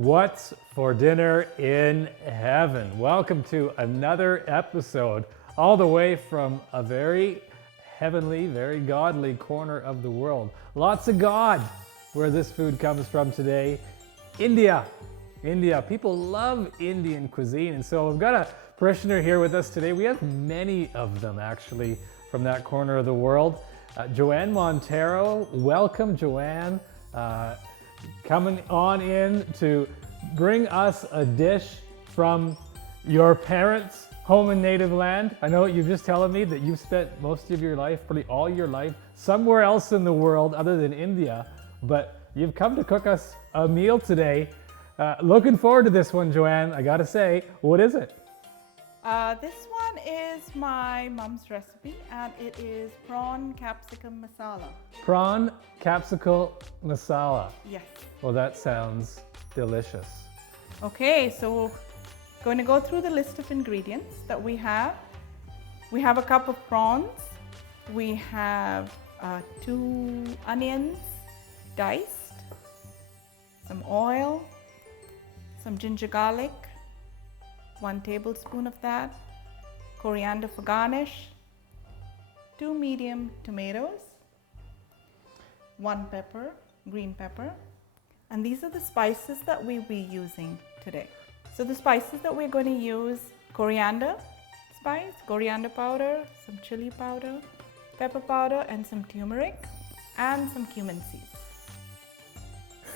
What's for dinner in heaven? Welcome to another episode, all the way from a very heavenly, very godly corner of the world. Lots of God where this food comes from today. India. People love Indian cuisine, and so we've got a parishioner here with us today. We have many of them actually from that corner of the world. Joanne Montero, welcome, Joanne. Coming on in to bring us a dish from your parents' home and native land. I know you're just telling me that you've spent most of your life, probably all your life, somewhere else in the world other than India, but you've come to cook us a meal today. Looking forward to this one, Joanne. I gotta say, what is it? This one is my mom's recipe, and it is prawn capsicum masala. Prawn capsicum masala. Yes. Well, that sounds delicious. Okay, so we're going to go through the list of ingredients that we have. We have a cup of prawns. We have 2 onions diced, some oil, some ginger garlic, 1 tablespoon of that, coriander for garnish, 2 medium tomatoes, 1 pepper, green pepper, and these are the spices that we'll be using today. So the spices that we're going to use: coriander spice, coriander powder, some chili powder, pepper powder, and some turmeric, and some cumin seeds.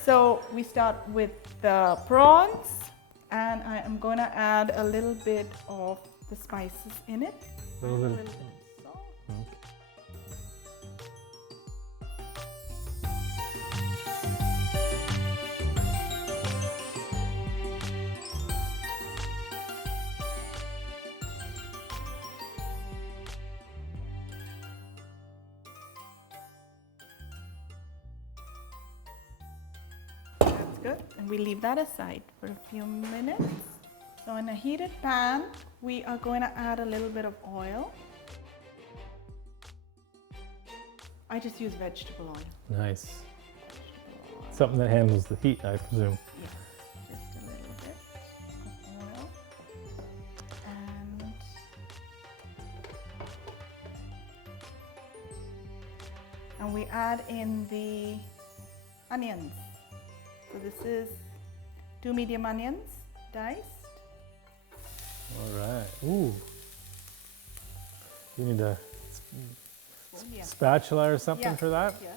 So we start with the prawns, and I am going to add a little bit of the spices in it. A little bit. of salt. That's good, and we leave that aside for a few minutes. So in a heated pan, we are going to add a little bit of oil. I just use vegetable oil. Nice. Something that handles the heat, I presume. Yeah, just a little bit of oil. And we add in the onions. So this is 2 medium onions diced. All right. Ooh. You need a Yeah. spatula or something Yeah. for that? Yeah.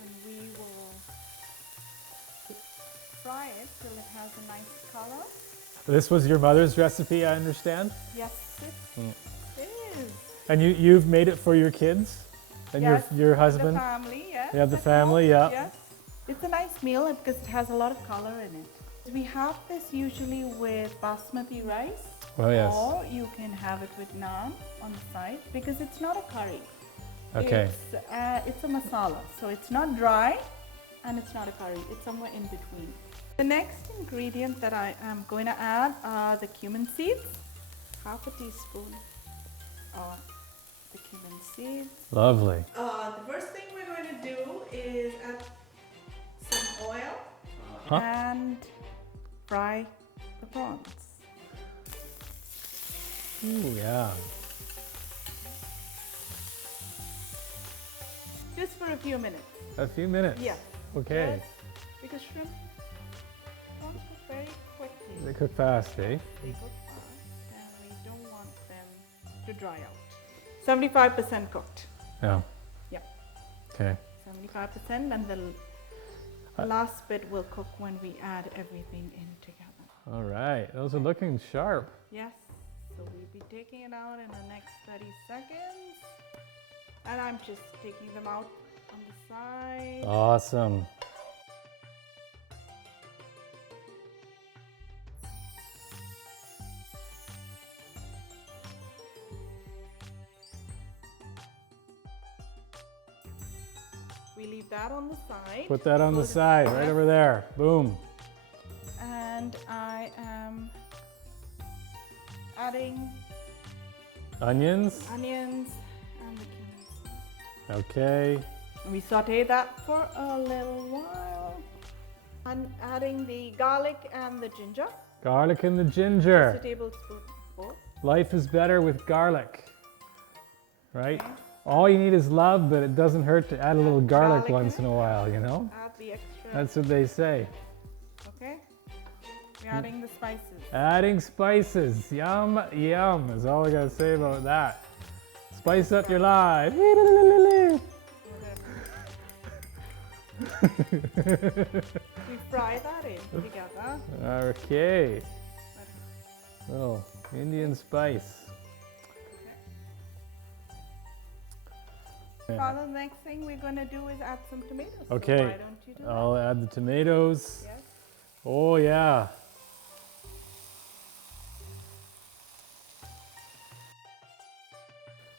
And we will fry it till it has a nice color. This was your mother's recipe, I understand? Yes, it is. And you've made it for your kids and Yes, your husband? The family, yes. Yeah, the at family, home, yeah. Yes. It's a nice meal because it has a lot of color in it. We have this usually with basmati rice. Oh, yes. Or you can have it with naan on the side because it's not a curry. Okay. It's a masala. So it's not dry and it's not a curry. It's somewhere in between. The next ingredient that I am going to add are the cumin seeds. Half a teaspoon of the cumin seeds. Lovely. The first thing we're going to do is add some oil Huh? and fry the prawns. Ooh, yeah. Just for a few minutes. A few minutes. Yeah. Okay. Just because shrimp prawns cook very quickly. They cook fast, eh? They cook fast and we don't want them to dry out. 75% cooked. Yeah. Yeah. Okay. 75%, and the last bit will cook when we add everything in together. All right. Those are looking sharp. Yes. So we'll be taking it out in the next 30 seconds. And I'm just taking them out on the side. Awesome. We leave that on the side. Put that on the side, right over there. Boom. And I am adding Onions. onions and the cumin seeds. Okay. We saute that for a little while. I'm adding the garlic and the ginger. Garlic and the Just a ginger. tablespoon both. Life is better with garlic, right? Okay. All you need is love, but it doesn't hurt to add a little garlic Garlic in once it. in a while, you know? Add the extra. That's what they say. Okay. We're adding the spices. Adding spices. Yum, yum is all I gotta say about that. Spice up your life. We fry that in together. Okay. Little Indian spice. Father, the next thing we're going to do is add some tomatoes. So Okay. why don't you do that? I'll add the tomatoes. Yes. Oh, yeah.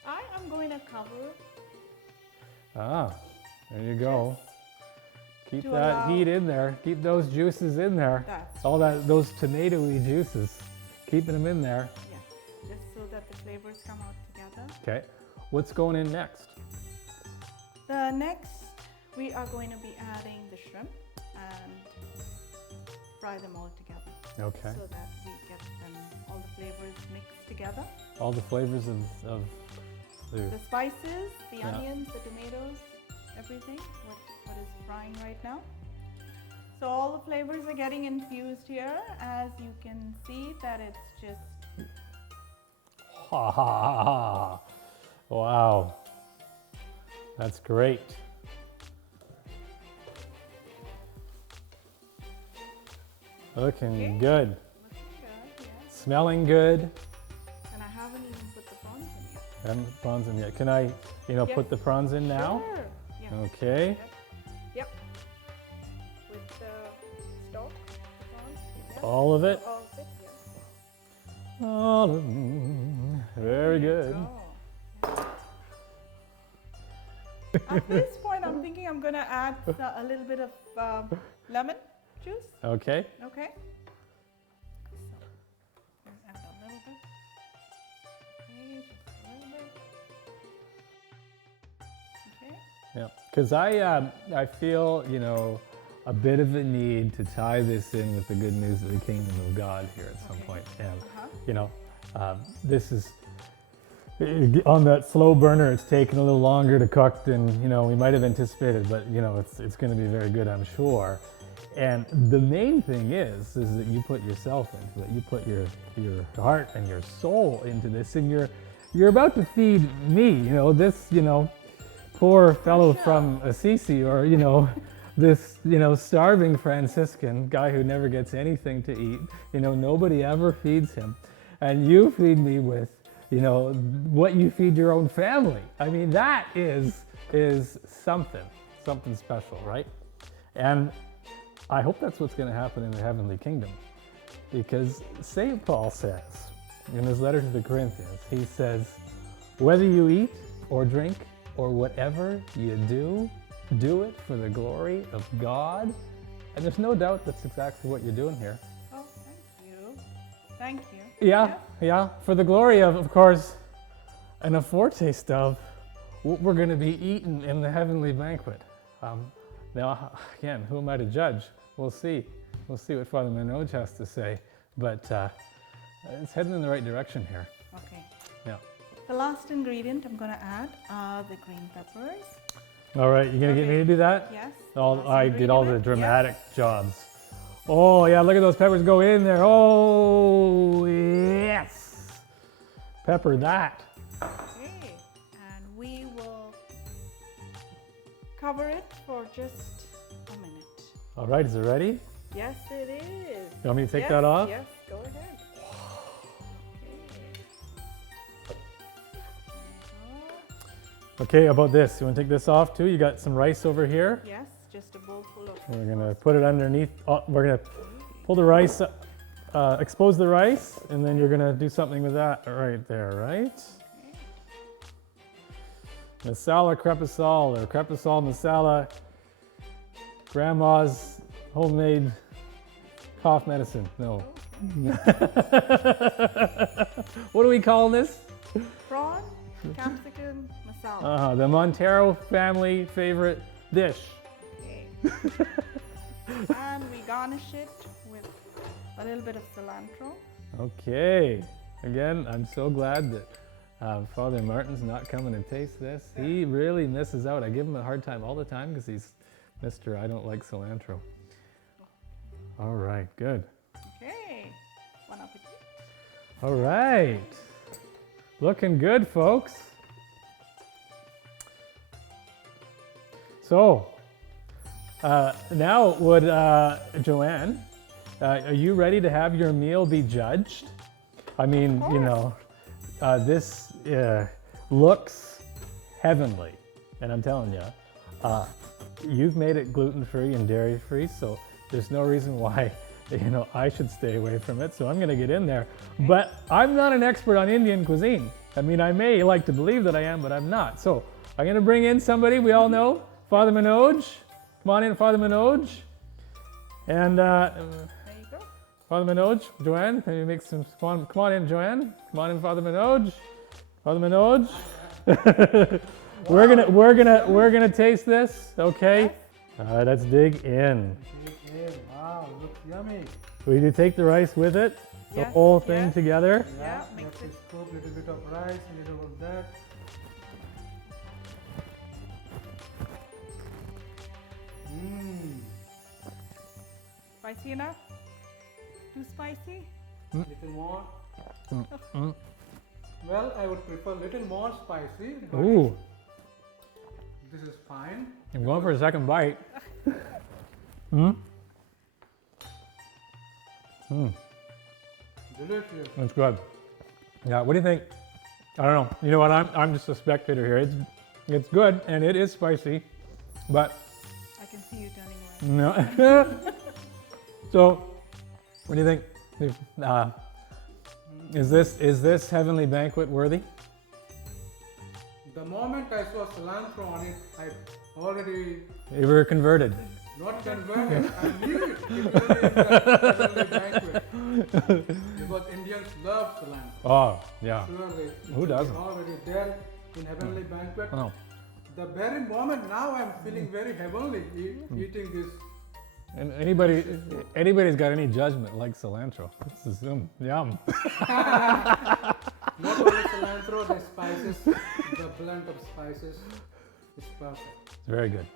I am going to cover Ah, there you go. Keep to that allow- heat in there. Keep those juices in there. that. All those tomatoey juices. Keeping them in there. Yes. Just so that the flavors come out together. Okay. What's going in next? The next, we are going to be adding the shrimp and fry them all together. Okay. So that we get them, all the flavors mixed together. All the flavors of the The spices, the Yeah. onions, the tomatoes, everything, what is frying right now. So all the flavors are getting infused here. As you can see that it's just, Ha ha ha ha. Wow. That's great. Looking Okay. good. looking good, yes. Smelling good. And I haven't even put the prawns in yet. Haven't put prawns in yet. Can I, Yes. put the prawns in now? Sure. Yeah. Okay. Yep. Yep. With the stock, the prawns. Yes. All of it? All of it, yes. All of them. Very good. Go. At this point, I'm thinking I'm going to add a little bit of lemon juice. Okay. Okay. So, let's add a little bit. Okay, just a little bit. Okay. Yeah. Because I feel, a bit of a need to tie this in with the good news of the kingdom of God here at some Okay. point. And, Uh-huh. this is on that slow burner. It's taken a little longer to cook than we might have anticipated, but it's going to be very good, I'm sure. And the main thing is that you put yourself into it. You put your heart and your soul into this, and you're about to feed me. This poor fellow from Assisi, or this starving Franciscan guy who never gets anything to eat. Nobody ever feeds him, and you feed me with what you feed your own family. I mean, that is something special, right? And I hope that's what's going to happen in the heavenly kingdom, because St. Paul says in his letter to the Corinthians, he says, whether you eat or drink or whatever you do, do it for the glory of God. And there's no doubt that's exactly what you're doing here. Oh, thank you. Thank you. Yeah, for the glory of course, and a foretaste of what we're going to be eating in the heavenly banquet. Now, again, who am I to judge? We'll see. We'll see what Father Manoj has to say, but it's heading in the right direction here. Okay. Yeah. The last ingredient I'm going to add are the green peppers. All right, you're going to get me to do that? Yes. Oh, last I did all the ingredient. dramatic jobs. Oh, yeah, look at those peppers go in there. Oh, yes. Pepper that. Yes. Okay. And we will cover it for just a minute. All right, is it ready? Yes, it is. You want me to take Yes, that off? Yes, go ahead. Okay, how about this? You want to take this off too? You got some rice over here. Yes, just a bowl full of. We're gonna put it underneath. We're gonna pull the rice, expose the rice, and then you're gonna do something with that right there, right? Masala crepusal, or crepusal masala, grandma's homemade cough medicine. No. What do we call this? Prawn capsicum masala. The Montero family favorite dish. Okay. And we garnish it with a little bit of cilantro. Okay. Again, I'm so glad that Father Martin's not coming to taste this. He really misses out. I give him a hard time all the time because he's Mr. I don't like cilantro. All right, good. Okay. Bon appetit. All right. Looking good, folks. So, now would, Joanne, are you ready to have your meal be judged? I mean, you know, this looks heavenly, and I'm telling you, you've made it gluten-free and dairy-free, so there's no reason why, you know, I should stay away from it. So I'm gonna get in there, but I'm not an expert on Indian cuisine. I mean, I may like to believe that I am, but I'm not. So I'm gonna bring in somebody we all know, Father Manoj. Come on in, Father Manoj. And There you go. Father Manoj, Joanne, can you make some? Come on in, Joanne. Come on in, Father Manoj. Father Manoj. we're gonna taste this, okay? Let's dig in. Wow, looks yummy. Will you take the rice with it? The Yes, whole thing yes. together? Yeah, you mix have to it. scoop a little bit of rice, a little of that. Mmm, Spicy enough? Too spicy? little more. Mm. Well, I would prefer little more spicy, but Ooh, this is fine. I'm going for a second bite. Hmm? Delicious. That's good. Yeah, what do you think? I don't know. You know what? I'm just a spectator here. It's good and it is spicy, but I can see you turning red. no. So, what do you think? Is this heavenly banquet worthy? The moment I saw cilantro on it, I already You were converted. not converted. I knew it. It was in the heavenly banquet. Because Indians love cilantro. Oh, yeah. Surely. Who it doesn't? is already there in heavenly banquet. Oh. The very moment now I'm feeling very heavenly eating this. And anybody's got any judgment like cilantro. This is yum. Not only cilantro, the spices, the blend of spices is perfect. It's very good.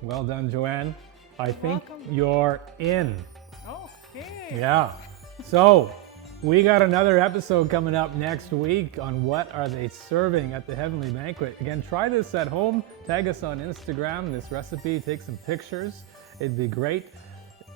Well done, Joanne. I think welcome. you're in. Okay. Yeah. So we got another episode coming up next week on what are they serving at the Heavenly Banquet. Again, try this at home. Tag us on Instagram, this recipe, take some pictures. It'd be great.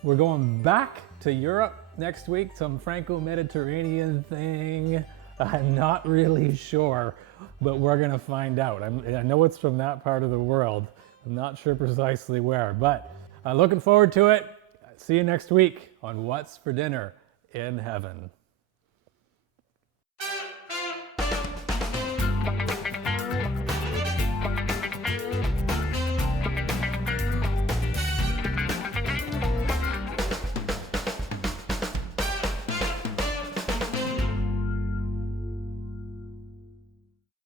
We're going back to Europe next week, some Franco-Mediterranean thing. I'm not really sure, but we're gonna find out. I know it's from that part of the world. I'm not sure precisely where, but I'm looking forward to it. See you next week on What's for Dinner in Heaven.